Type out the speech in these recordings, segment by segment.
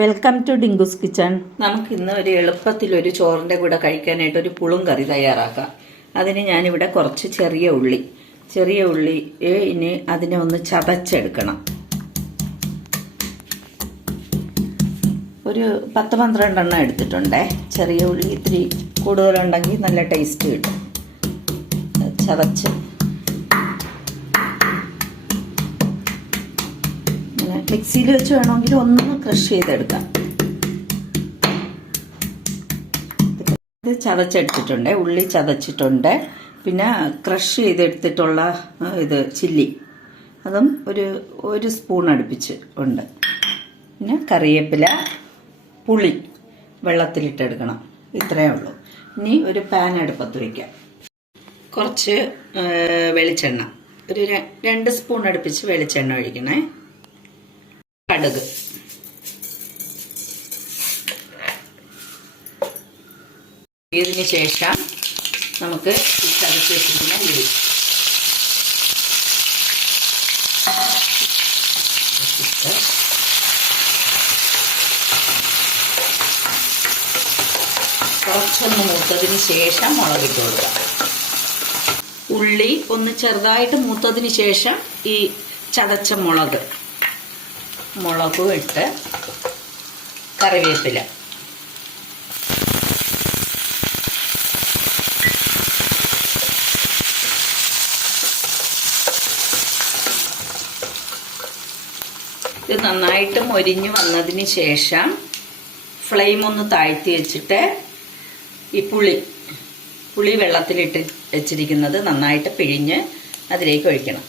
Welcome to ഡിങ്കുസ് kitchen. നമുക്ക് ഇന്ന് ഒരു എളുപ്പത്തിൽ ഒരു ചോറിന്റെ കൂടെ കഴിക്കാനായിട്ട് ഒരു പുളും കറി തയ്യാറാക്കാം. അതിന് ഞാനിവിടെ കുറച്ച് ചെറിയ ഉള്ളി ഇനി അതിനെ ഒന്ന് ചതച്ചെടുക്കണം. ഒരു 10-12 എണ്ണം എടുത്തിട്ടുണ്ടേ. ചെറിയ ഉള്ളി ഇത്തിരി കൂടുതലുണ്ടെങ്കിൽ നല്ല ടേസ്റ്റ് കിട്ടും. ചതച്ച് മിക്സിയിൽ വെച്ച് വേണമെങ്കിൽ ഒന്ന് ക്രഷ് ചെയ്തെടുക്കാം. ഇത് ചതച്ചെടുത്തിട്ടുണ്ട്, ഉള്ളി ചതച്ചിട്ടുണ്ട്. പിന്നെ ക്രഷ് ചെയ്തെടുത്തിട്ടുള്ള ഇത് ചില്ലി, അതും ഒരു സ്പൂൺ അടുപ്പിച്ച് ഉണ്ട്. പിന്നെ കറിവേപ്പില, പുളി വെള്ളത്തിലിട്ടെടുക്കണം. ഇത്രയേ ഉള്ളൂ. ഇനി ഒരു പാൻ അടുപ്പത്ത് വയ്ക്കാം. കുറച്ച് വെളിച്ചെണ്ണ, ഒരു 2 സ്പൂൺ അടുപ്പിച്ച് വെളിച്ചെണ്ണ ഒഴിക്കണേ. കടുക്, ഇതിന് ശേഷം നമുക്ക് ഈ ചതച്ച് വെച്ചിരിക്കുന്ന ഉള്ളി കുറച്ചൊന്ന് മൂത്തതിന് ശേഷം മുളകിട്ട് കൊടുക്കാം. ഉള്ളി ഒന്ന് ചെറുതായിട്ട് മൂത്തതിന് ശേഷം ഈ ചതച്ച മുളകും ഇട്ട് കറിവേപ്പില, ഇത് നന്നായിട്ട് മൊരിഞ്ഞു വന്നതിന് ശേഷം ഫ്ലെയിം ഒന്ന് താഴ്ത്തി വെച്ചിട്ട് ഈ പുളി വെള്ളത്തിലിട്ട് വെച്ചിരിക്കുന്നത് നന്നായിട്ട് പിഴിഞ്ഞ് അതിലേക്ക് ഒഴിക്കണം.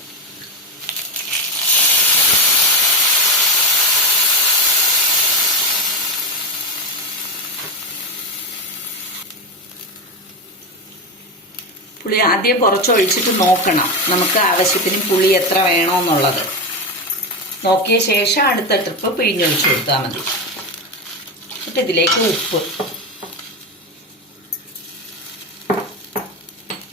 പുളി ആദ്യം കുറച്ച് ഒഴിച്ചിട്ട് നോക്കണം, നമുക്ക് ആവശ്യത്തിന് പുളി എത്ര വേണമെന്നുള്ളത് നോക്കിയ ശേഷം അടുത്ത ട്രിപ്പ് പിഴിഞ്ഞൊഴിച്ച് കൊടുത്താൽ മതി. എന്നിട്ട് ഇതിലേക്ക്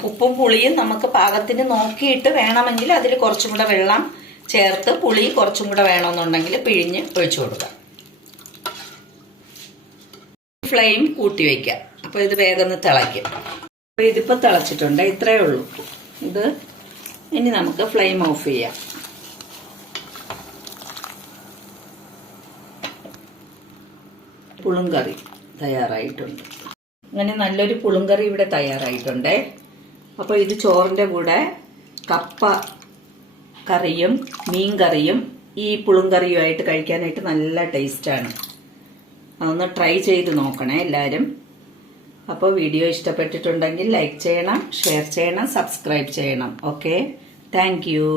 ഉപ്പും പുളിയും നമുക്ക് പാകത്തിന് നോക്കിയിട്ട് വേണമെങ്കിൽ അതിൽ കുറച്ചും കൂടെ വെള്ളം ചേർത്ത് പുളി കുറച്ചും കൂടെ വേണമെന്നുണ്ടെങ്കിൽ പിഴിഞ്ഞ് ഒഴിച്ചു കൊടുക്കാം. ഫ്ലെയിം കൂട്ടി വയ്ക്കാം. അപ്പോൾ ഇത് വേഗം തിളയ്ക്കും. അപ്പോൾ ഇതിപ്പോൾ തിളച്ചിട്ടുണ്ട്. ഇത്രയേ ഉള്ളൂ. ഇത് ഇനി നമുക്ക് ഫ്ലെയിം ഓഫ് ചെയ്യാം. പുളുങ്കറി തയ്യാറായിട്ടുണ്ട്. അങ്ങനെ നല്ലൊരു പുളുങ്കറി ഇവിടെ തയ്യാറായിട്ടുണ്ടേ. അപ്പോൾ ഇത് ചോറിൻ്റെ കൂടെ കപ്പ കറിയും മീൻ കറിയും ഈ പുളുങ്കറിയുമായിട്ട് കഴിക്കാനായിട്ട് നല്ല ടേസ്റ്റാണ്. അതൊന്ന് ട്രൈ ചെയ്ത് നോക്കണേ എല്ലാവരും. അപ്പോൾ വീഡിയോ ഇഷ്ടപ്പെട്ടിട്ടുണ്ടെങ്കിൽ ലൈക്ക് ചെയ്യണം, ഷെയർ ചെയ്യണം, സബ്സ്ക്രൈബ് ചെയ്യണം. Okay, thank you.